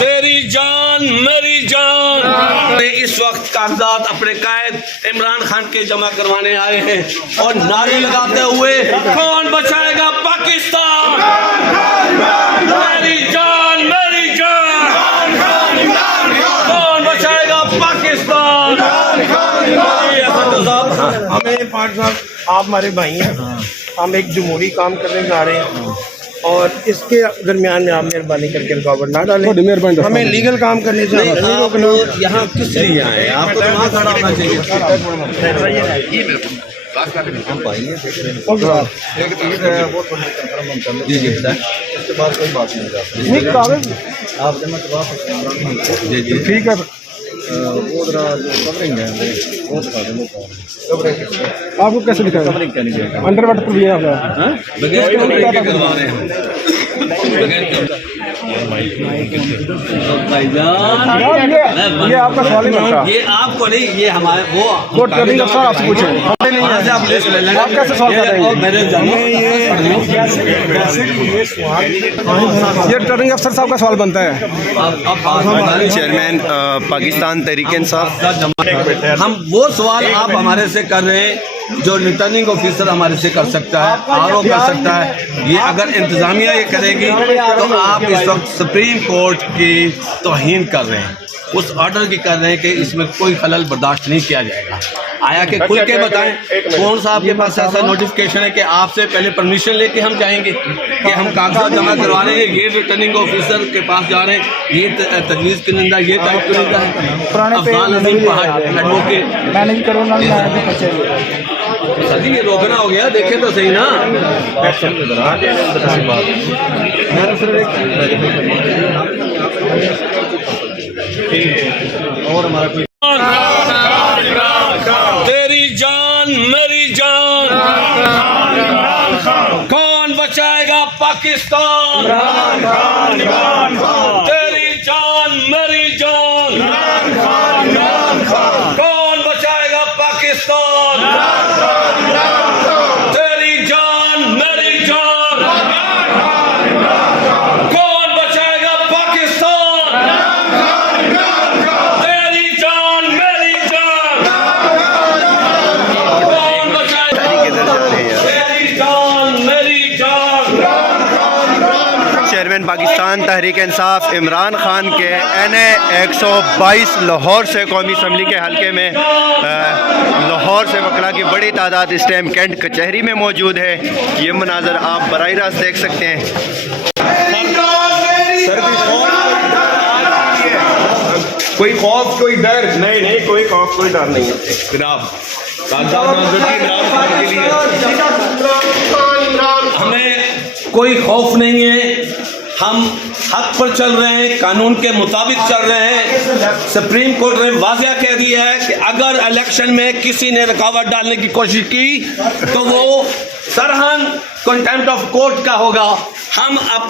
तेरी जान मेरी जान। इस वक्त कागजात अपने कायद इमरान खान के जमा करवाने आए हैं और नारे लगाते हुए कौन बचाएगा पाकिस्तान, मेरी जान मेरी जान, कौन बचाएगा पाकिस्तान। हमें पाठ साहब आप हमारे भाई हैं, हम एक जमहूरी काम करने जा रहे हैं और इसके दरमियान में आप मेहरबानी करके रुकावट ना डालें। हमें लीगल काम करने से यहाँ किस लिए आए? आपको तो वहाँ खड़ा होना चाहिए। उसके बाद कोई बात नहीं आप ठीक है। वो जरा जो कवरिंग है वो दिखा दें। आपको कैसे दिखाएगा? कवरिंग क्या नहीं देगा, अंडर वाटर भी है ये आपका सवाल ही नहीं, ये आपको नहीं, ये हमारे वो ट्रेनिंग अफसर आपसे पूछे आप लिस्ट ले लेंगे। आप कैसे सवाल ये ट्रेनिंग अफसर साहब का सवाल बनता है। चेयरमैन पाकिस्तान तहरीक इंसाफ, हम वो सवाल आप हमारे से कर रहे हैं जो रिटर्निंग ऑफिसर हमारे से कर सकता है, आरओ कर सकता है। ये अगर इंतजामिया ये करेगी तो आप इस वक्त सुप्रीम कोर्ट की तौहीन कर रहे हैं, उस ऑर्डर की कर रहे हैं कि इसमें कोई खलल बर्दाश्त नहीं किया जाएगा। आया कि खुल के बताएं कौन सा आपके पास ऐसा नोटिफिकेशन है कि आपसे पहले परमिशन लेके हम जाएंगे कि हम कागजात जमा करवा रहे हैं, ये रिटर्निंग ऑफिसर के पास जा रहे हैं, ये तजवीज़ कुनिंदा, ये टाइप कुनिंदा है। अफजाल अजीम पहाड़ सर जी, ये रोकना हो गया, देखे तो सही ना। और हमारा कोई तेरी जान मेरी जान, कौन बचाएगा पाकिस्तान, तेरी जान मेरी जान, कौन बचाएगा पाकिस्तान, तेरी जान मेरी जान, कौन बचाएगा पाकिस्तान, तेरी जान मेरी जान, कौन बचाएगा, तेरी जान मेरी जान। चेयरमैन पाकिस्तान तहरीक इंसाफ इमरान खान के NA 122 लाहौर से कौमी असम्बली के हल्के में लाहौर से वकला की बड़ी तादाद इस टाइम कैंट कचहरी में मौजूद है। ये मनाजर आप बराह रास्त देख सकते हैं। कोई खौफ कोई डर नहीं, कोई खौफ कोई डर नहीं है जनाब। हमें कोई खौफ नहीं है, हम हक पर चल रहे हैं, कानून के मुताबिक चल रहे हैं। सुप्रीम कोर्ट ने वाज़िया कह दिया है कि अगर इलेक्शन में किसी ने रुकावट डालने की कोशिश की तो वो सरहन कंटेम्प्ट ऑफ कोर्ट का होगा। हम अपने